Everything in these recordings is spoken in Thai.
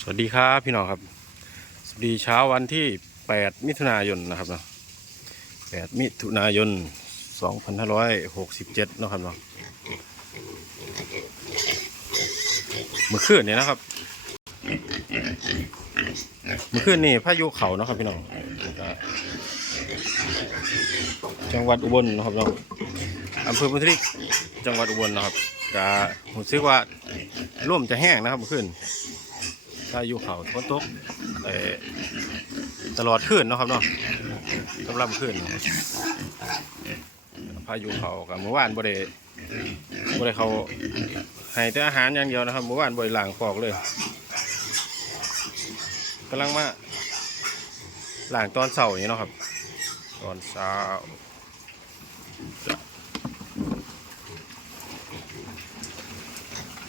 สวัสดีครับพี่น้องครับ สวัสดีเช้าวันที่ 8 มิถุนายนนะครับเนาะ8มิถุนายน 2567นะครับเนาะเมื่อคืนนี่นะครับเมื่อคืนนี่พายุเขาเนาะครับพี่น้องจังหวัดอุบลนะครับเนาะอำเภอพุทธิจังหวัดอุบลนะครับก็ผมซื้อว่าร่วมจะแห้งนะครับเมื่อคืน พายุเขาฝนตกเอ่ตลอดคืนเนาะครับเนาะกำลังคืนเนพายุเขากับเมื่อวานบ่ได้บ่ได้เขาให้แต่อาหารอย่างเดียวนะครับเมื่อวานบ่ได้ล้างฟอกเลยกำลังมาล้างตอนเช้านี้เนาะครับ ตอนเช้า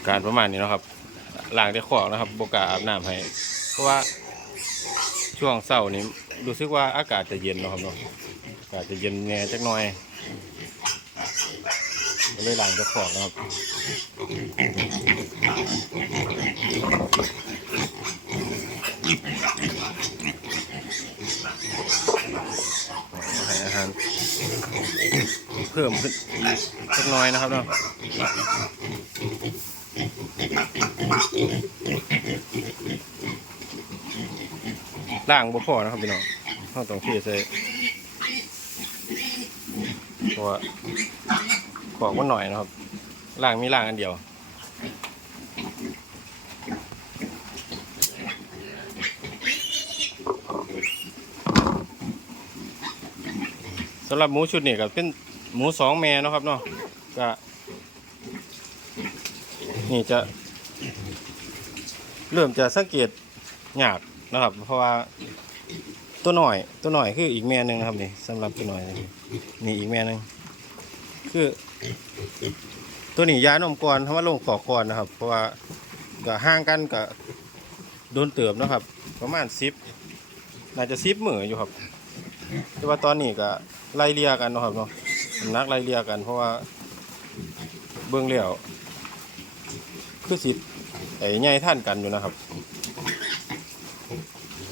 การประมาณนี้เนาะครับ ล้างได้ขอกนะครับบกาอาบน้ำให้เพราะว่าช่วงเช้านี้รู้สึกว่าอากาศจะเย็นนะครับเนาะอากาศจะเย็นแน่จักหน่อยก็เลยล้างได้ขอกนะครับให้อาหารเพิ่มขึ้นอีกจักน่อยนะครับเนาะ ล่างบ่พอนะครับพี่น้องเราต้องเทใส่เพราะว่าขอกมันหน่อยนะครับ ล่างมีล่างอันเดียวสำหรับหมูชุดนี้ก็เป็นหมูสองแม่นะครับเนาะก็นี่จะ เริ่มจะสังเกตยากนะครับ เพราะว่าตัวหน่อยตัวหน่อยคืออีกแม่หนึ่งนะครับนี่สำหรับตัวหน่อยนี่อีกแม่หนึ่งคือ ตัวนี้ยานมก่อนทำว่าลงขอก่อนนะครับ เพราะว่าก็ห่างกันก็โดนเติบนะครับ ประมาณสิบน่าจะสิบมืออยู่ครับแต่ว่าตอนนี้ก็ไล่เลียกันนะครับเนาะน้ำหนักไล่เลียกัน เพราะว่าเบื้องเลี้ยวคือสิ ไอ้ใหญ่ท่านกันอยู่นะครับ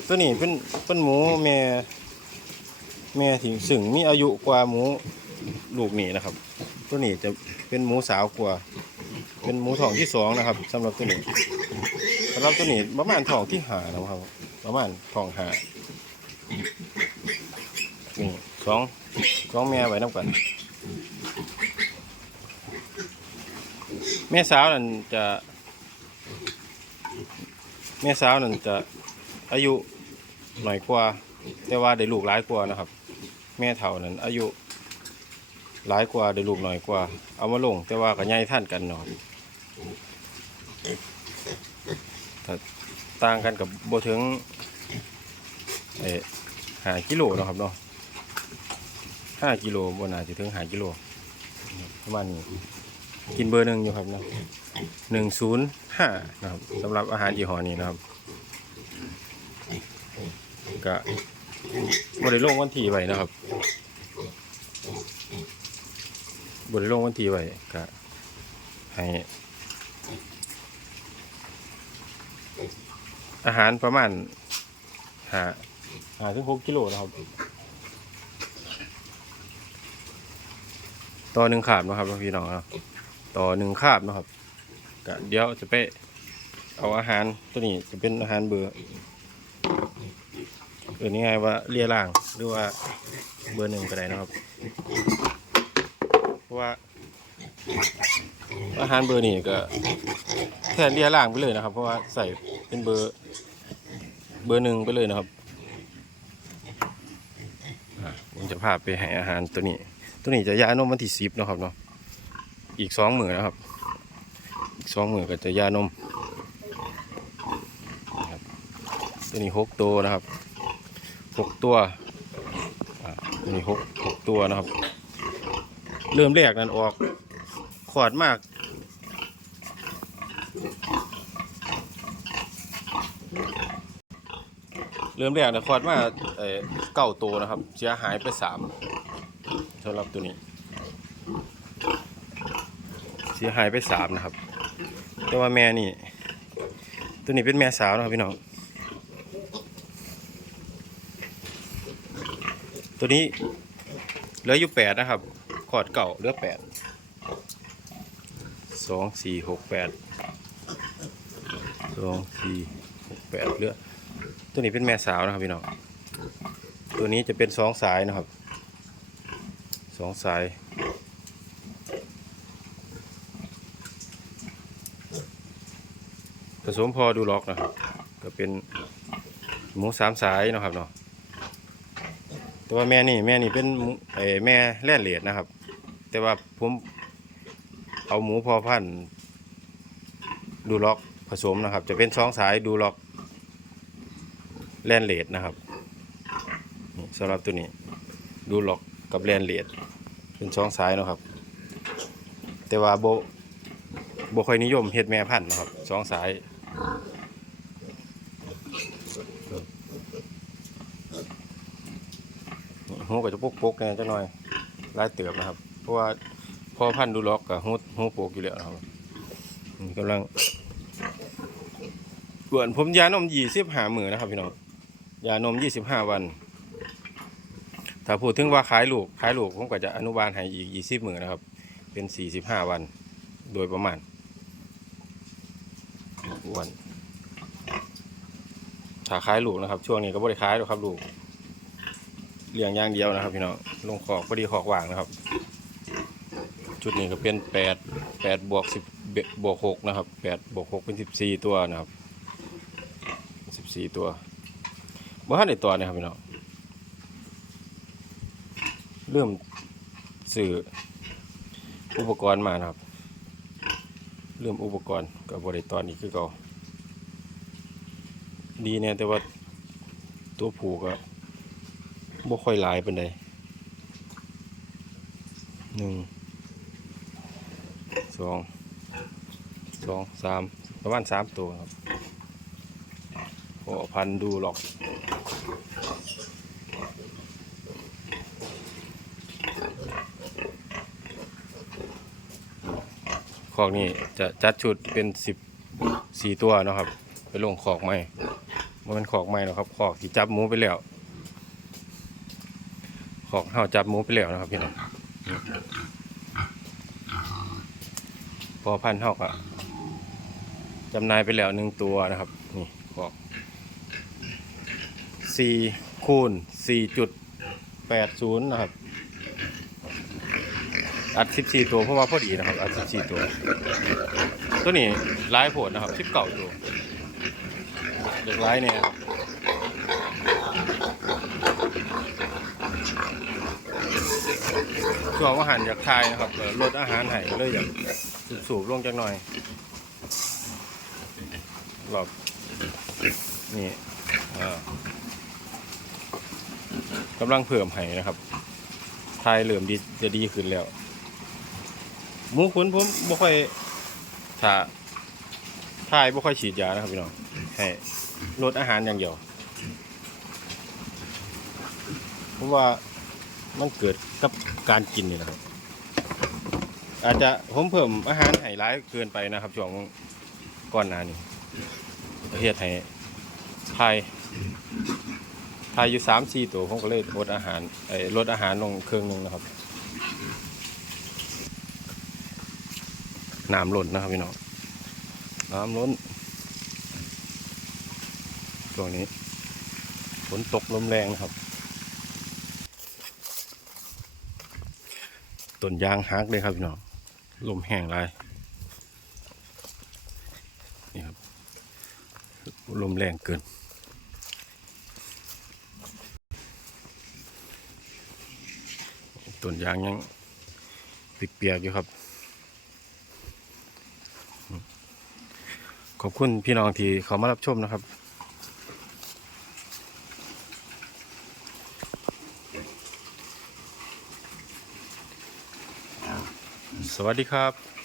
ตัวนี้เป็นเป็นหมูแม่แม่ที่ซึ่งมีอายุกว่าหมูลูกนี่นะครับ ตัวนี้จะเป็นหมูสาวกว่า เป็นหมูทองที่สองนะครับสำหรับตัวนี้สำหรับตัวนี้ประมาณทองที่หานะครับ ประมาณทองหานี่สองสองแม่ไว้น้ำกัน แม่สาวนั่นจะ แม่สาวนั่นจะอายุหน่อยกว่า แต่ว่าได้ลูกหลายกว่านะครับ แม่เฒ่านั้น อายุหลายกว่าได้ลูกหน่อยกว่า เอามาลง แต่ว่าก็ใหญ่ท่านกันเนาะถ้าต่างกันกับโบถึงเอหากิโลนะครับเนาะห้ากิโลบนอาจจะถึงหากิโลประมาณนี้ กินเบอร์หนึ่งอยู่ครับนะหนึ่งศูนย์ห้านะครับสำหรับอาหารยี่ห้อนี้นะครับก็บริลงวันที่ไว้นะครับบริลงวันที่ไว้ก็ให้ อาหารประมาณหาหาถึงหกกิโลนะครับต่อหนึ่งขาบนะครับพี่น้องครับ ต่อหนึ่งขาบนะครับก็เดี๋ยวจะไปเอาอาหารตัวนี้จะเป็นอาหารเบอร์เออนี่ไงว่าเรียล่างหรือว่าเบอร์หนึ่งก็ได้นะครับเพราะว่าอาหารเบอร์นี้ก็แทนเรียล่างไปเลยนะครับ เพราะว่าใส่เป็นเบอร์เบอร์หนึ่งไปเลยนะครับอะผมจะพาไปให้อาหารตัวนี้ ตัวนี้จะยายนมวันที่สิบนะครับเนาะ อีกสองหมื่นนะครับสองมือก็จะยานมตัวนี้หกตัวนะครับหกตัวตัวนี้หกหกตัวนะครับ เริ่มแรกนั้นออกขอดมากเริ่มแรกนะขอดมาเอ่อเก้าตัวนะครับ เสียหายไปสามสำหรับตัวนี้ เสียหายไปสามนะครับ แต่ว่าแม่นี่ ตัวนี้เป็นแม่สาวนะครับพี่น้อง ตัวนี้เหลืออยู่แปดนะครับ ขอดเก่าเหลือแปดสองสี่หกแปดสองสี่หกแปดเหลือ ตัวนี้เป็นแม่สาวนะครับพี่น้อง ตัวนี้จะเป็นสองสายนะครับสองสาย ผสมพอดูล็อกนะครับ ก็เป็นหมูสามสายนะครับเนาะแต่ว่าแม่นี่แม่นี่เป็นหมูเอแม่แล่นเหลียดนะครับ แต่ว่าผมเอาหมูพอพันดูล็อกผสมนะครับ จะเป็นสองสายดูล็อกแล่นเหลียดนะครับสำหรับตัวนี้ดูล็อกกับแล่นเหลียดเป็นสองสายนะครับ แต่ว่าโบโบค่อยนิยมเฮ็ดแม่พันนะครับสองสาย หูก็จะปกปกๆแน่จังหน่อยลายเติบนะครับ เพราะว่าพ่อพันธุ์ดูล็อกกับหูหูปกอยู่แล้วครับกำลังกวนผมยานมยี่สิบห้ามือนะครับพี่น้องยานมยี่สิบห้าวัน ถ้าพูดถึงว่าขายลูกขายลูกผมก็จะอนุบาลให้อีกยี่สิบมือนะครับ เป็นสี่สิบห้าวันโดยประมาณวันถ้าขายลูกนะครับ ช่วงนี้ก็บริขายหรอกครับลูก เลี้ยงอย่างเดียวนะครับพี่น้องลงขอกพอดีขอกว่างนะครับ ชุดนี้ก็เป็นแปดแปดบวกสิบบวกหกนะครับแปดบวกหกเป็นสิบสี่ตัวนะครับสิบสี่ตัวบ้านในตัวนะครับพี่น้องเริ่มสื่ออุปกรณ์มานะครับ เริ่มอุปกรณ์กับบริตอนนี้คือเก่าดีเนี่ยแต่ว่าตัวผูก็ บ่ค่อยหลายเป็นใดหนึ่งสองสองสามประมาณสามตัวครับพอพันดูหรอกคอกนี่จะจัดชุดเป็นสิบสี่ตัวนะครับ ไปลงคอกใหม่มันเป็นคอกใหม่นะครับคอกที่จับหมูไปแล้ว คอกเฮาจับหมูไปแล้วนะครับพี่น้องพอพันเท่ากับจำนายไปแล้วหนึ่งตัวนะครับ นี่คอกสี่คูณสี่จุดแปดศูนย์นะครับ อัด14ตัวเพราะว่าพอดีนะครับ อัด14ตัว ตัวนี้ร้ายโผดนะครับ19ตัวเด็กร้ายเนี่ยครับ ช่วงอาหารอยากทายนะครับลดอาหารให้เลยอยากสูบลงจักหน่อยแบบนี่กำลังเพิ่มให้นะครับทายเริ่อมดีจะดีขึ้นแล้วหมูขุนผมบ่ค่อยถ้าทายบ่ค่อยฉีดยานะครับพี่น้องให้ลดอาหารอย่างเดียวเพราะว่า มันเกิดกับการกินนี่นะครับ อาจจะผมเพิ่มอาหารให้ร้ายเกินไปนะครับช่วงก่อนหน้านี้ประเทศให้ทายทายอยู่สามสี่ตัวผมก็เลยลดอาหารไอ้ลดอาหารลงเครื่องหนึงนะครับน้ำล้นนะครับพี่น้องน้ำล้นช่วงนี้ฝนตกลมแรงนะครับ ต้นยางฮักเลยครับพี่น้องลมแห้งไรนี่ครับลมแรงเกินต้นยางยังเปียกอยู่ครับ ขอบคุณพี่น้องที่เขามารับชมนะครับ สวัสดีครับ